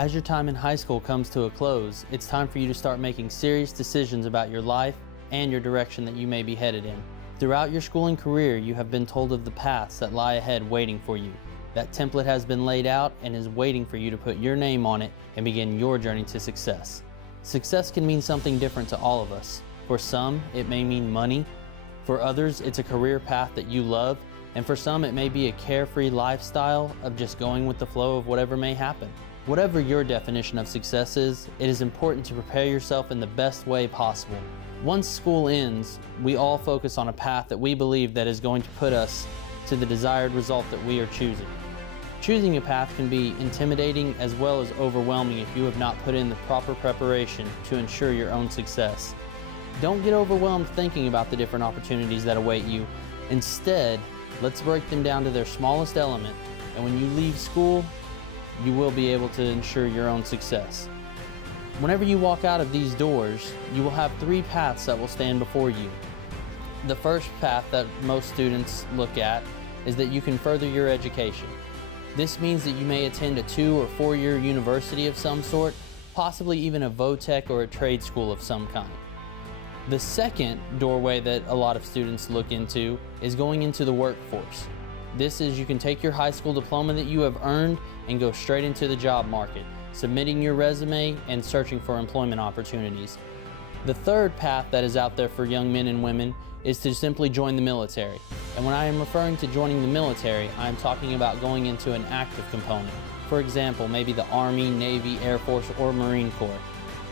As your time in high school comes to a close, it's time for you to start making serious decisions about your life and your direction that you may be headed in. Throughout your schooling career, you have been told of the paths that lie ahead waiting for you. That template has been laid out and is waiting for you to put your name on it and begin your journey to success. Success can mean something different to all of us. For some, it may mean money. For others, it's a career path that you love. And for some, it may be a carefree lifestyle of just going with the flow of whatever may happen. Whatever your definition of success is, it is important to prepare yourself in the best way possible. Once school ends, we all focus on a path that we believe that is going to put us to the desired result that we are choosing. Choosing a path can be intimidating as well as overwhelming if you have not put in the proper preparation to ensure your own success. Don't get overwhelmed thinking about the different opportunities that await you. Instead, let's break them down to their smallest element, and when you leave school, you will be able to ensure your own success. Whenever you walk out of these doors, you will have three paths that will stand before you. The first path that most students look at is that you can further your education. This means that you may attend a 2- or 4-year university of some sort, possibly even a vo-tech or a trade school of some kind. The second doorway that a lot of students look into is going into the workforce. This is you can take your high school diploma that you have earned and go straight into the job market, submitting your resume and searching for employment opportunities. The third path that is out there for young men and women is to simply join the military. And when I am referring to joining the military, I am talking about going into an active component. For example, maybe the Army, Navy, Air Force, or Marine Corps.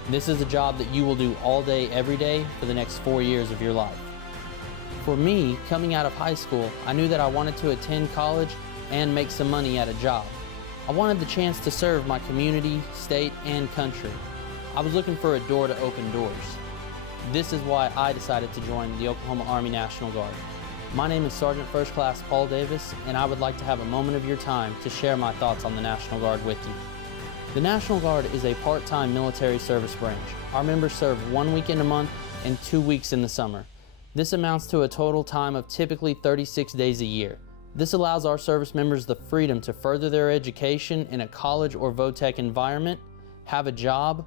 This is a job that you will do all day, every day for the next 4 years of your life. For me, coming out of high school, I knew that I wanted to attend college and make some money at a job. I wanted the chance to serve my community, state, and country. I was looking for a door to open doors. This is why I decided to join the Oklahoma Army National Guard. My name is Sergeant First Class Paul Davis, and I would like to have a moment of your time to share my thoughts on the National Guard with you. The National Guard is a part-time military service branch. Our members serve 1 weekend a month and 2 weeks in the summer. This amounts to a total time of typically 36 days a year. This allows our service members the freedom to further their education in a college or vo-tech environment, have a job,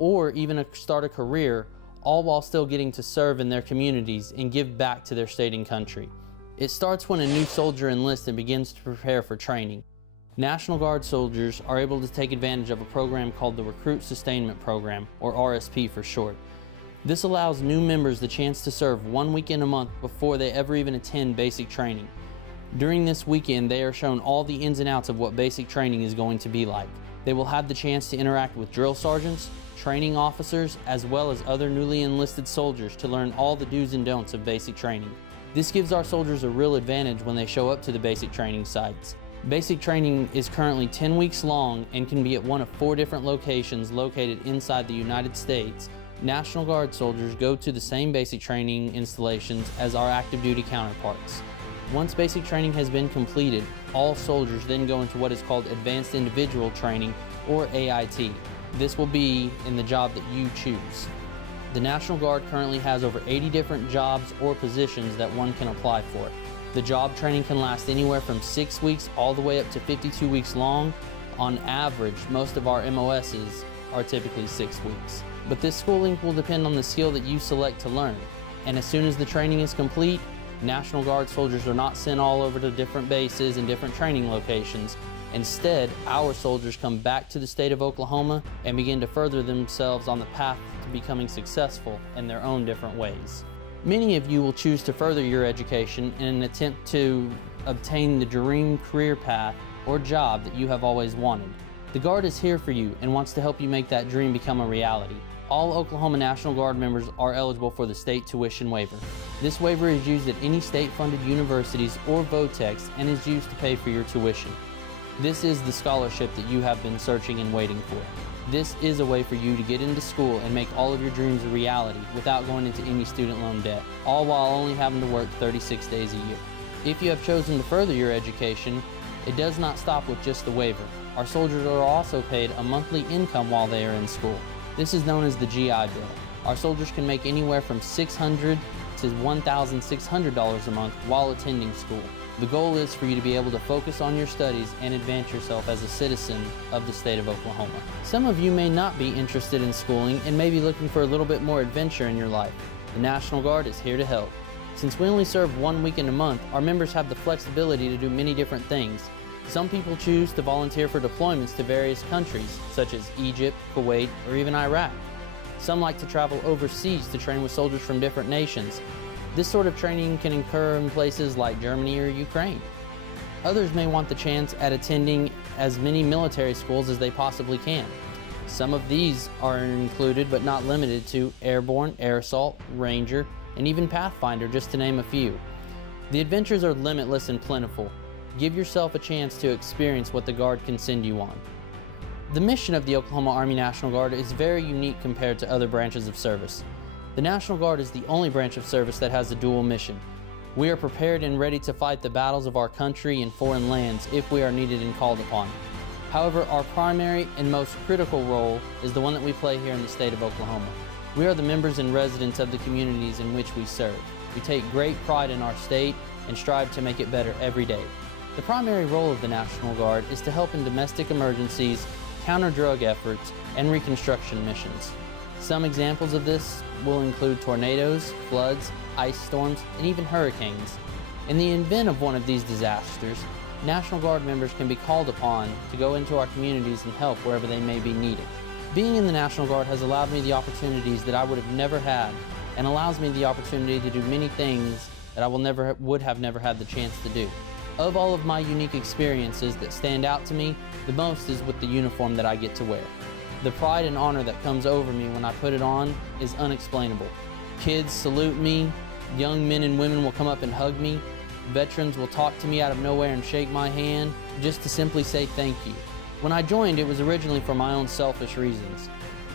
or even start a career, all while still getting to serve in their communities and give back to their state and country. It starts when a new soldier enlists and begins to prepare for training. National Guard soldiers are able to take advantage of a program called the Recruit Sustainment Program, or RSP for short. This allows new members the chance to serve 1 weekend a month before they ever even attend basic training. During this weekend, they are shown all the ins and outs of what basic training is going to be like. They will have the chance to interact with drill sergeants, training officers, as well as other newly enlisted soldiers to learn all the do's and don'ts of basic training. This gives our soldiers a real advantage when they show up to the basic training sites. Basic training is currently 10 weeks long and can be at one of 4 different locations located inside the United States. National Guard soldiers go to the same basic training installations as our active duty counterparts. Once basic training has been completed, all soldiers then go into what is called Advanced Individual Training, or AIT. This will be in the job that you choose. The National Guard currently has over 80 different jobs or positions that one can apply for. The job training can last anywhere from 6 weeks all the way up to 52 weeks long. On average, most of our MOSs are typically 6 weeks. But this schooling will depend on the skill that you select to learn. And as soon as the training is complete, National Guard soldiers are not sent all over to different bases and different training locations. Instead, our soldiers come back to the state of Oklahoma and begin to further themselves on the path to becoming successful in their own different ways. Many of you will choose to further your education in an attempt to obtain the dream career path or job that you have always wanted. The Guard is here for you and wants to help you make that dream become a reality. All Oklahoma National Guard members are eligible for the state tuition waiver. This waiver is used at any state-funded universities or vo-techs and is used to pay for your tuition. This is the scholarship that you have been searching and waiting for. This is a way for you to get into school and make all of your dreams a reality without going into any student loan debt, all while only having to work 36 days a year. If you have chosen to further your education, it does not stop with just the waiver. Our soldiers are also paid a monthly income while they are in school. This is known as the GI Bill. Our soldiers can make anywhere from $600 to $1,600 a month while attending school. The goal is for you to be able to focus on your studies and advance yourself as a citizen of the state of Oklahoma. Some of you may not be interested in schooling and may be looking for a little bit more adventure in your life. The National Guard is here to help. Since we only serve 1 weekend a month, our members have the flexibility to do many different things. Some people choose to volunteer for deployments to various countries, such as Egypt, Kuwait, or even Iraq. Some like to travel overseas to train with soldiers from different nations. This sort of training can occur in places like Germany or Ukraine. Others may want the chance at attending as many military schools as they possibly can. Some of these are included but not limited to Airborne, Air Assault, Ranger, and even Pathfinder, just to name a few. The adventures are limitless and plentiful. Give yourself a chance to experience what the Guard can send you on. The mission of the Oklahoma Army National Guard is very unique compared to other branches of service. The National Guard is the only branch of service that has a dual mission. We are prepared and ready to fight the battles of our country in foreign lands if we are needed and called upon. However, our primary and most critical role is the one that we play here in the state of Oklahoma. We are the members and residents of the communities in which we serve. We take great pride in our state and strive to make it better every day. The primary role of the National Guard is to help in domestic emergencies, counter-drug efforts, and reconstruction missions. Some examples of this will include tornadoes, floods, ice storms, and even hurricanes. In the event of one of these disasters, National Guard members can be called upon to go into our communities and help wherever they may be needed. Being in the National Guard has allowed me the opportunities that I would have never had, and allows me the opportunity to do many things that I would have never had the chance to do. Of all of my unique experiences that stand out to me, the most is with the uniform that I get to wear. The pride and honor that comes over me when I put it on is unexplainable. Kids salute me, young men and women will come up and hug me, veterans will talk to me out of nowhere and shake my hand just to simply say thank you. When I joined, it was originally for my own selfish reasons.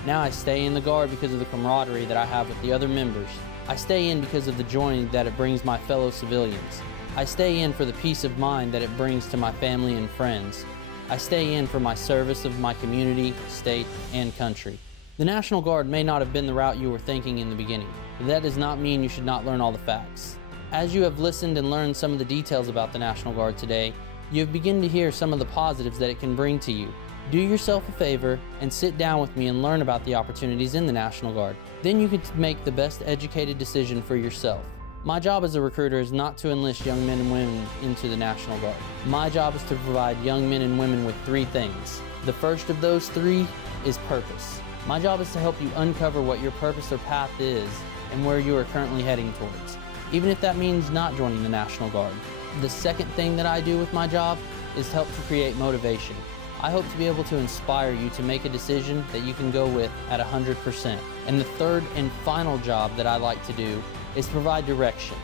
Now I stay in the Guard because of the camaraderie that I have with the other members. I stay in because of the joy that it brings my fellow civilians. I stay in for the peace of mind that it brings to my family and friends. I stay in for my service of my community, state, and country. The National Guard may not have been the route you were thinking in the beginning, but that does not mean you should not learn all the facts. As you have listened and learned some of the details about the National Guard today, you have begun to hear some of the positives that it can bring to you. Do yourself a favor and sit down with me and learn about the opportunities in the National Guard. Then you can make the best educated decision for yourself. My job as a recruiter is not to enlist young men and women into the National Guard. My job is to provide young men and women with 3 things. The first of those 3 is purpose. My job is to help you uncover what your purpose or path is and where you are currently heading towards, even if that means not joining the National Guard. The second thing that I do with my job is to help to create motivation. I hope to be able to inspire you to make a decision that you can go with at 100%. And the third and final job that I like to do is to provide direction.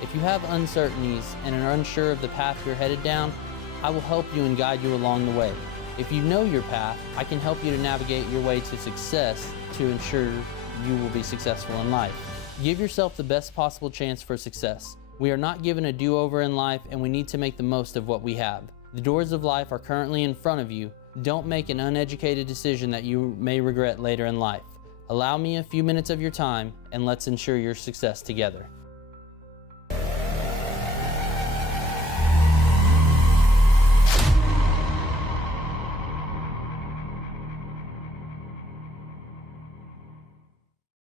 If you have uncertainties and are unsure of the path you're headed down, I will help you and guide you along the way. If you know your path, I can help you to navigate your way to success to ensure you will be successful in life. Give yourself the best possible chance for success. We are not given a do-over in life, and we need to make the most of what we have. The doors of life are currently in front of you. Don't make an uneducated decision that you may regret later in life. Allow me a few minutes of your time, and let's ensure your success together.